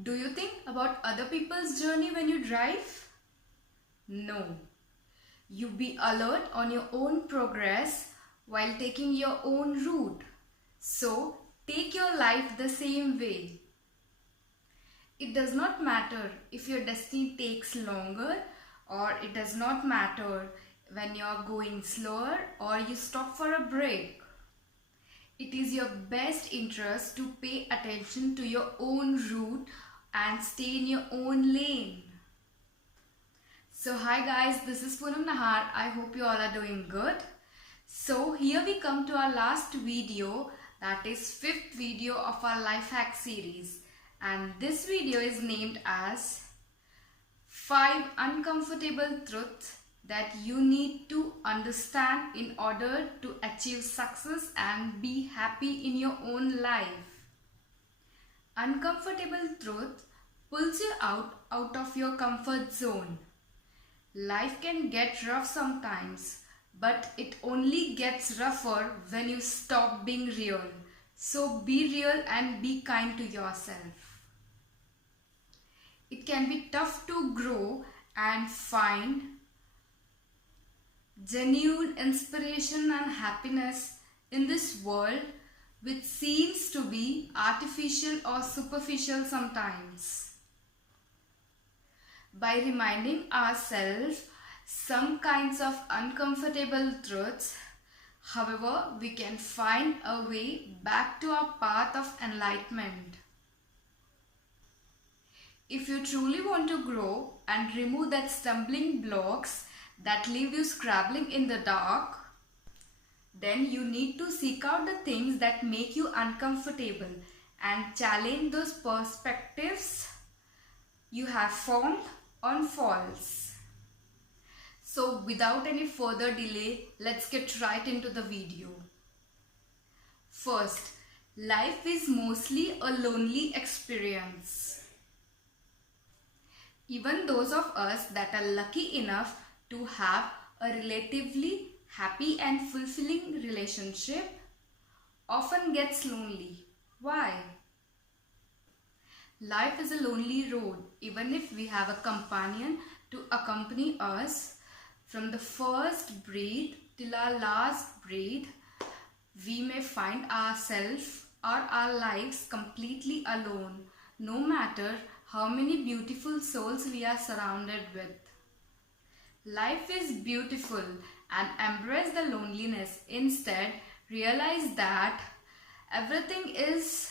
Do you think about other people's journey when you drive? No. You be alert on your own progress while taking your own route. So, take your life the same way. It does not matter if your destiny takes longer, or it does not matter when you are going slower or you stop for a break. It is your best interest to pay attention to your own route and stay in your own lane. So hi guys, this is Poonam Nahar. I hope you all are doing good. So here we come to our last video, that is fifth video of our life hack series, and this video is named as 5 uncomfortable truths that you need to understand in order to achieve success and be happy in your own life. Uncomfortable truth pulls you out of your comfort zone. Life can get rough sometimes, but it only gets rougher when you stop being real. So be real and be kind to yourself. It can be tough to grow and find genuine inspiration and happiness in this world which seems to be artificial or superficial sometimes. By reminding ourselves some kinds of uncomfortable truths, however, we can find a way back to our path of enlightenment. If you truly want to grow and remove that stumbling blocks that leave you scrabbling in the dark, then you need to seek out the things that make you uncomfortable and challenge those perspectives you have formed on false. So without any further delay, let's get right into the video. First, life is mostly a lonely experience. Even those of us that are lucky enough to have a relatively happy and fulfilling relationship often gets lonely. Why? Life is a lonely road. Even if we have a companion to accompany us from the first breath till our last breath, we may find ourselves or our lives completely alone, no matter how many beautiful souls we are surrounded with. Life is beautiful, and embrace the loneliness. Instead, realize that everything is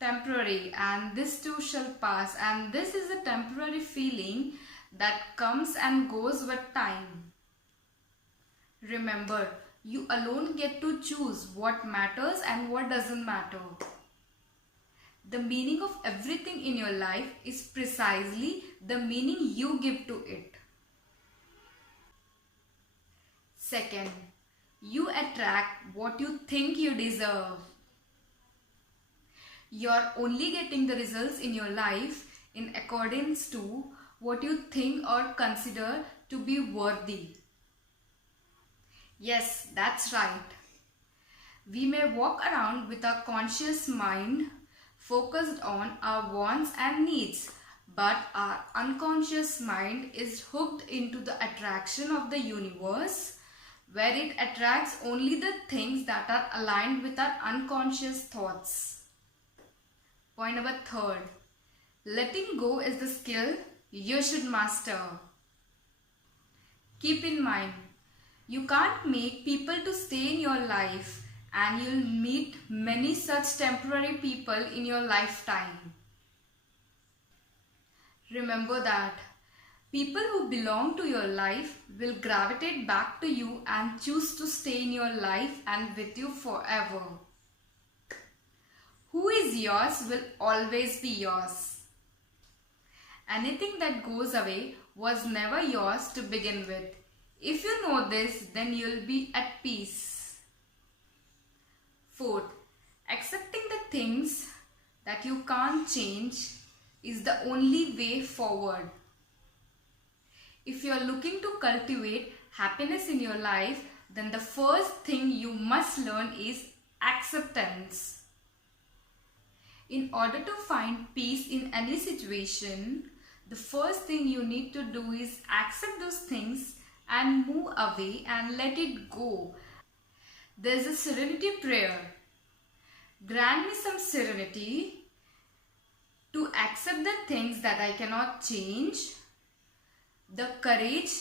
temporary and this too shall pass, and this is a temporary feeling that comes and goes with time. Remember, you alone get to choose what matters and what doesn't matter. The meaning of everything in your life is precisely the meaning you give to it. Second, you attract what you think you deserve. You're only getting the results in your life in accordance to what you think or consider to be worthy. Yes, that's right. We may walk around with our conscious mind focused on our wants and needs, but our unconscious mind is hooked into the attraction of the universe, where it attracts only the things that are aligned with our unconscious thoughts. Point number third, letting go is the skill you should master. Keep in mind, you can't make people to stay in your life, and you'll meet many such temporary people in your lifetime. Remember that people who belong to your life will gravitate back to you and choose to stay in your life and with you forever. Who is yours will always be yours. Anything that goes away was never yours to begin with. If you know this, then you'll be at peace. Fourth, accepting the things that you can't change is the only way forward. If you are looking to cultivate happiness in your life, then the first thing you must learn is acceptance. In order to find peace in any situation, the first thing you need to do is accept those things and move away and let it go. There's a serenity prayer. Grant me some serenity to accept the things that I cannot change, the courage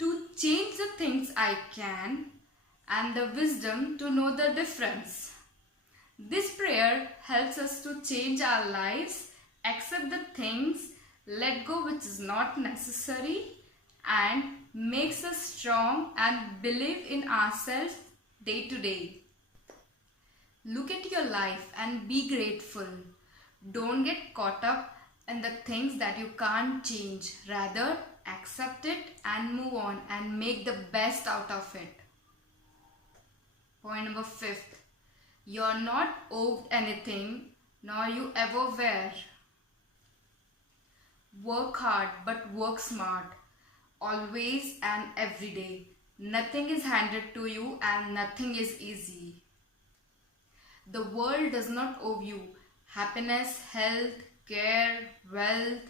to change the things I can, and the wisdom to know the difference. This prayer helps us to change our lives, accept the things, let go which is not necessary, and makes us strong and believe in ourselves day to day. Look at your life and be grateful. Don't get caught up in the things that you can't change. Rather, accept it and move on and make the best out of it. Point number 5. You're not owed anything, nor you ever were. Work hard, but work smart. Always and every day. Nothing is handed to you and nothing is easy. The world does not owe you happiness, health, care, wealth,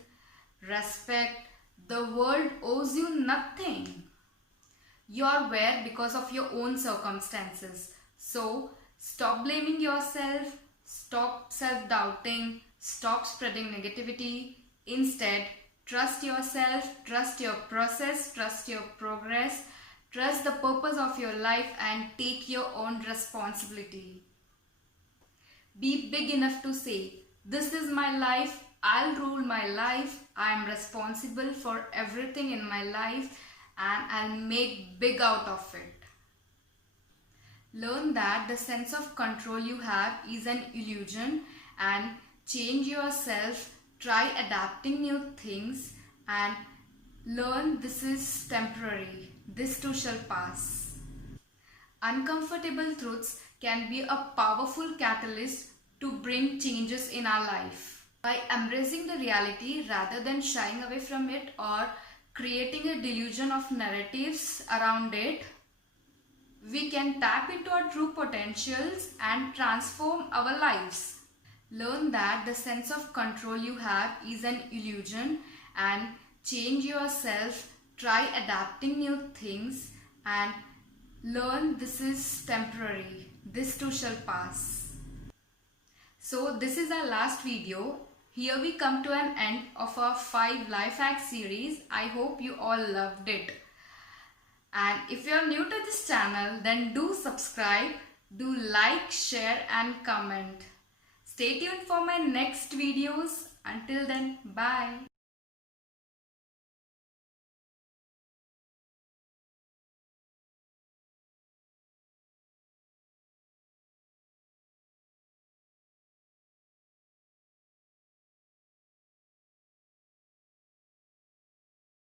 respect. The world owes you nothing. You are where because of your own circumstances. So, stop blaming yourself, stop self-doubting, stop spreading negativity. Instead, trust yourself, trust your process, trust your progress, trust the purpose of your life and take your own responsibility. Be big enough to say, this is my life, I'll rule my life, I am responsible for everything in my life and I'll make big out of it. Learn that the sense of control you have is an illusion and change yourself, try adapting new things and learn this is temporary, this too shall pass. Uncomfortable truths can be a powerful catalyst to bring changes in our life. By embracing the reality rather than shying away from it or creating a delusion of narratives around it, we can tap into our true potentials and transform our lives. Learn that the sense of control you have is an illusion and change yourself, try adapting new things and learn this is temporary, this too shall pass. So this is our last video. Here we come to an end of our 5 life hack series. I hope you all loved it. And if you are new to this channel, then do subscribe, do like, share and comment. Stay tuned for my next videos. Until then, bye.